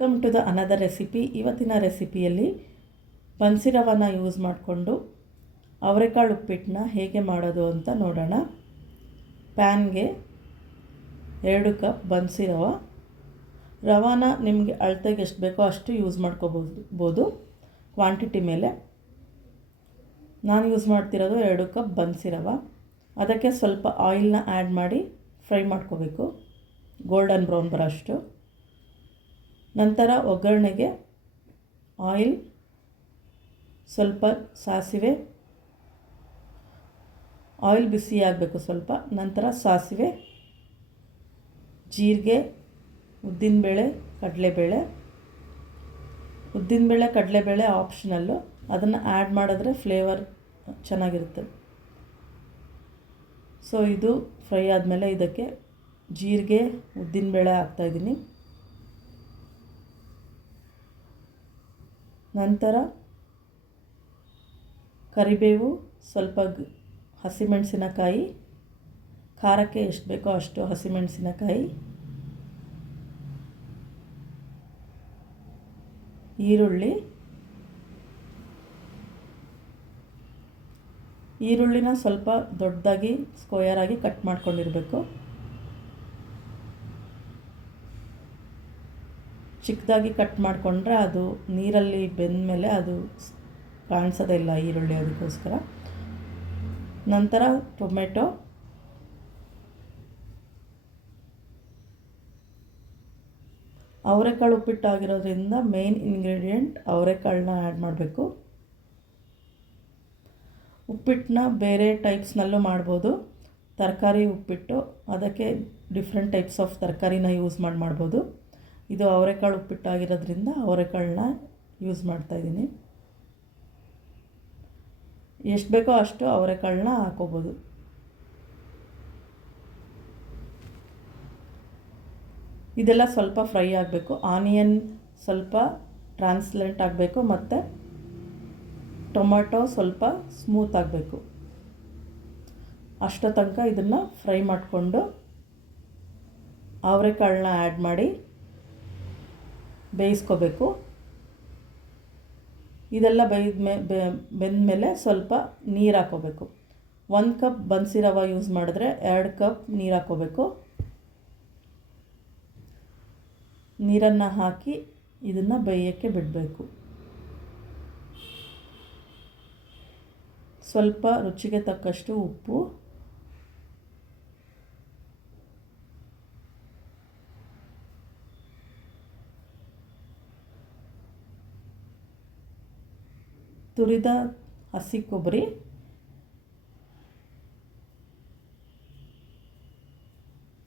Welcome to the another recipe. ಇವತ್ತಿನ ರೆಸಿಪಿಯಲ್ಲಿ ಬನ್ಸಿ ರವಾನ use ಮಾಡಿಕೊಂಡು ಅವರೆಕಾಳು ಉಪ್ಪಿಟ್ಟನ್ನ ಹೇಗೆ ಮಾಡೋದು ಅಂತ ನೋಡೋಣ. ಪ್ಯಾನ್ಗೆ 2 ಕಪ್ ಬನ್ಸಿ ರವಾನ ನಿಮಗೆ ಅಳತೆಗೆ ಎಷ್ಟು ಬೇಕೋ ಅಷ್ಟು ಯೂಸ್ ಮಾಡ್ಕೋಬೋದು ಕ್ವಾಂಟಿಟಿ ಮೇಲೆ. ನಾನು ಯೂಸ್ ಮಾಡ್ತಿರೋದು 2 ಕಪ್ ಬನ್ಸಿ ರವೆ. ಅದಕ್ಕೆ ಸ್ವಲ್ಪ ಆಯಿಲ್ನ ಆ್ಯಡ್ ಮಾಡಿ ಫ್ರೈ ಮಾಡ್ಕೋಬೇಕು ಗೋಲ್ಡನ್ ಬ್ರೌನ್ ಬರೋಷ್ಟು. ನಂತರ ಒಗ್ಗರಣೆಗೆ ಆಯಿಲ್, ಸ್ವಲ್ಪ ಸಾಸಿವೆ, ಆಯಿಲ್ ಬಿಸಿ ಆಗಬೇಕು ಸ್ವಲ್ಪ. ನಂತರ ಸಾಸಿವೆ, ಜೀರಿಗೆ, ಉದ್ದಿನಬೇಳೆ, ಕಡಲೆಬೇಳೆ ಆಪ್ಷನಲ್ಲು. ಅದನ್ನು ಆ್ಯಡ್ ಮಾಡಿದ್ರೆ ಫ್ಲೇವರ್ ಚೆನ್ನಾಗಿರುತ್ತೆ. ಸೊ ಇದು ಫ್ರೈ ಆದಮೇಲೆ ಇದಕ್ಕೆ ಜೀರಿಗೆ, ಉದ್ದಿನಬೇಳೆ ಹಾಕ್ತಾಯಿದ್ದೀನಿ. ನಂತರ ಕರಿಬೇವು, ಸ್ವಲ್ಪ ಹಸಿಮೆಣಸಿನಕಾಯಿ, ಖಾರಕ್ಕೆ ಎಷ್ಟು ಬೇಕೋ ಅಷ್ಟು ಹಸಿಮೆಣಸಿನಕಾಯಿ, ಈರುಳ್ಳಿನ ಸ್ವಲ್ಪ ದೊಡ್ಡದಾಗಿ ಸ್ಕ್ವೇರಾಗಿ ಕಟ್ ಮಾಡ್ಕೊಂಡಿರಬೇಕು. ಚಿಕ್ಕದಾಗಿ ಕಟ್ ಮಾಡಿಕೊಂಡ್ರೆ ಅದು ನೀರಲ್ಲಿ ಬೆಂದ ಮೇಲೆ ಅದು ಕಾಣಿಸೋದೇ ಇಲ್ಲ ಈರುಳ್ಳಿ, ಅದಕ್ಕೋಸ್ಕರ. ನಂತರ ಟೊಮೆಟೊ, ಅವರೆಕಾಳು ಉಪ್ಪಿಟ್ಟಾಗಿರೋದ್ರಿಂದ ಮೇನ್ ಇಂಗ್ರೀಡಿಯೆಂಟ್ ಅವರೆಕಾಳನ್ನ ಆ್ಯಡ್ ಮಾಡಬೇಕು. ಉಪ್ಪಿಟ್ಟನ್ನ ಬೇರೆ ಟೈಪ್ಸ್ನಲ್ಲೂ ಮಾಡ್ಬೋದು. ತರಕಾರಿ ಉಪ್ಪಿಟ್ಟು, ಅದಕ್ಕೆ ಡಿಫ್ರೆಂಟ್ ಟೈಪ್ಸ್ ಆಫ್ ತರಕಾರಿನ ಯೂಸ್ ಮಾಡ್ಬೋದು. ಇದು ಅವರೆಕಾಳು ಉಪ್ಪಿಟ್ಟಾಗಿರೋದ್ರಿಂದ ಅವರೆಕಾಳನ್ನ ಯೂಸ್ ಮಾಡ್ತಾಯಿದ್ದೀನಿ. ಎಷ್ಟು ಬೇಕೋ ಅಷ್ಟು ಅವರೆಕಾಳನ್ನ ಹಾಕೋಬೋದು. ಇದೆಲ್ಲ ಸ್ವಲ್ಪ ಫ್ರೈ ಆಗಬೇಕು. ಆನಿಯನ್ ಸ್ವಲ್ಪ ಟ್ರಾನ್ಸ್ಲೆಂಟ್ ಆಗಬೇಕು ಮತ್ತು ಟೊಮೆಟೊ ಸ್ವಲ್ಪ ಸ್ಮೂತ್ ಆಗಬೇಕು. ಅಷ್ಟೋ ತನಕ ಇದನ್ನು ಫ್ರೈ ಮಾಡಿಕೊಂಡು ಅವರೆಕಾಳನ್ನ ಆ್ಯಡ್ ಮಾಡಿ ಬೇಯಿಸ್ಕೋಬೇಕು. ಇದೆಲ್ಲ ಬೆಂದಮೇಲೆ ಸ್ವಲ್ಪ ನೀರು ಹಾಕೋಬೇಕು. 1 ಕಪ್ ಬನ್ಸಿ ರವೆ ಯೂಸ್ ಮಾಡಿದ್ರೆ 2 ಕಪ್ ನೀರು ಹಾಕೋಬೇಕು. ನೀರನ್ನು ಹಾಕಿ ಇದನ್ನು ಬೇಯೋಕ್ಕೆ ಬಿಡಬೇಕು. ಸ್ವಲ್ಪ ರುಚಿಗೆ ತಕ್ಕಷ್ಟು ಉಪ್ಪು, ತುರಿದ ಹಸಿ ಕೊಬ್ಬರಿ,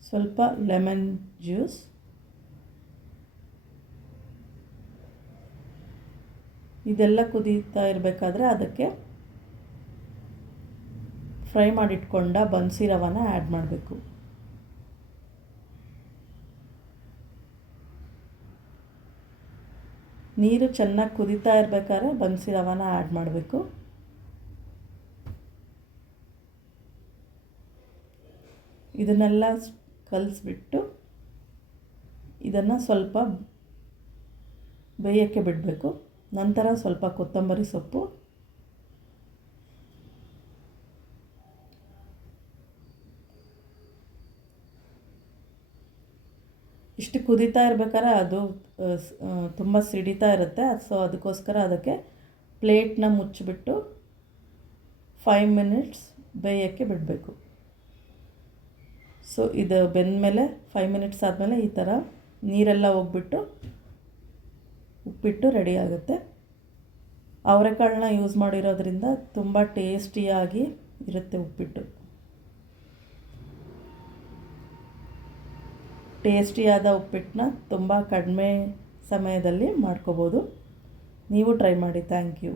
ಸ್ವಲ್ಪ ಲೆಮನ್ ಜ್ಯೂಸ್, ಇದೆಲ್ಲ ಕುದೀತಾ ಇರಬೇಕಾದ್ರೆ ಅದಕ್ಕೆ ಫ್ರೈ ಮಾಡಿಟ್ಕೊಂಡ ಬನ್ಸಿ ರವಾನ ಆ್ಯಡ್ ಮಾಡಬೇಕು. ನೀರು ಚೆನ್ನಾಗಿ ಕುದೀತಾ ಇರಬೇಕಾದ್ರೆ ಬನ್ಸಿ ರವಾನ ಆ್ಯಡ್ ಮಾಡಬೇಕು. ಇದನ್ನೆಲ್ಲ ಕಲಿಸ್ಬಿಟ್ಟು ಇದನ್ನು ಸ್ವಲ್ಪ ಬೇಯೋಕ್ಕೆ ಬಿಡಬೇಕು. ನಂತರ ಸ್ವಲ್ಪ ಕೊತ್ತಂಬರಿ ಸೊಪ್ಪು, ಇಷ್ಟು ಕುದೀತಾ ಇರಬೇಕಾದ್ರೆ ಅದು ತುಂಬ ಸಿಡಿತಾ ಇರುತ್ತೆ. ಸೊ ಅದಕ್ಕೋಸ್ಕರ ಅದಕ್ಕೆ ಪ್ಲೇಟ್ನ ಮುಚ್ಚಿಬಿಟ್ಟು 5 ಮಿನಿಟ್ಸ್ ಬೇಯೋಕ್ಕೆ ಬಿಡಬೇಕು. ಸೊ ಇದು ಬೆಂದಮೇಲೆ 5 ಮಿನಿಟ್ಸ್ ಆದಮೇಲೆ ಈ ಥರ ನೀರೆಲ್ಲ ಹೋಗ್ಬಿಟ್ಟು ಉಪ್ಪಿಟ್ಟು ರೆಡಿ ಆಗುತ್ತೆ. ಅವರೆಕಾಳನ್ನ ಯೂಸ್ ಮಾಡಿರೋದ್ರಿಂದ ತುಂಬ ಟೇಸ್ಟಿಯಾಗಿ ಇರುತ್ತೆ ಉಪ್ಪಿಟ್ಟು. ಟೇಸ್ಟಿಯಾದ ಉಪ್ಪಿಟ್ಟನ್ನ ತುಂಬ ಕಡಿಮೆ ಸಮಯದಲ್ಲಿ ಮಾಡ್ಕೋಬೋದು. ನೀವು ಟ್ರೈ ಮಾಡಿ. Thank you.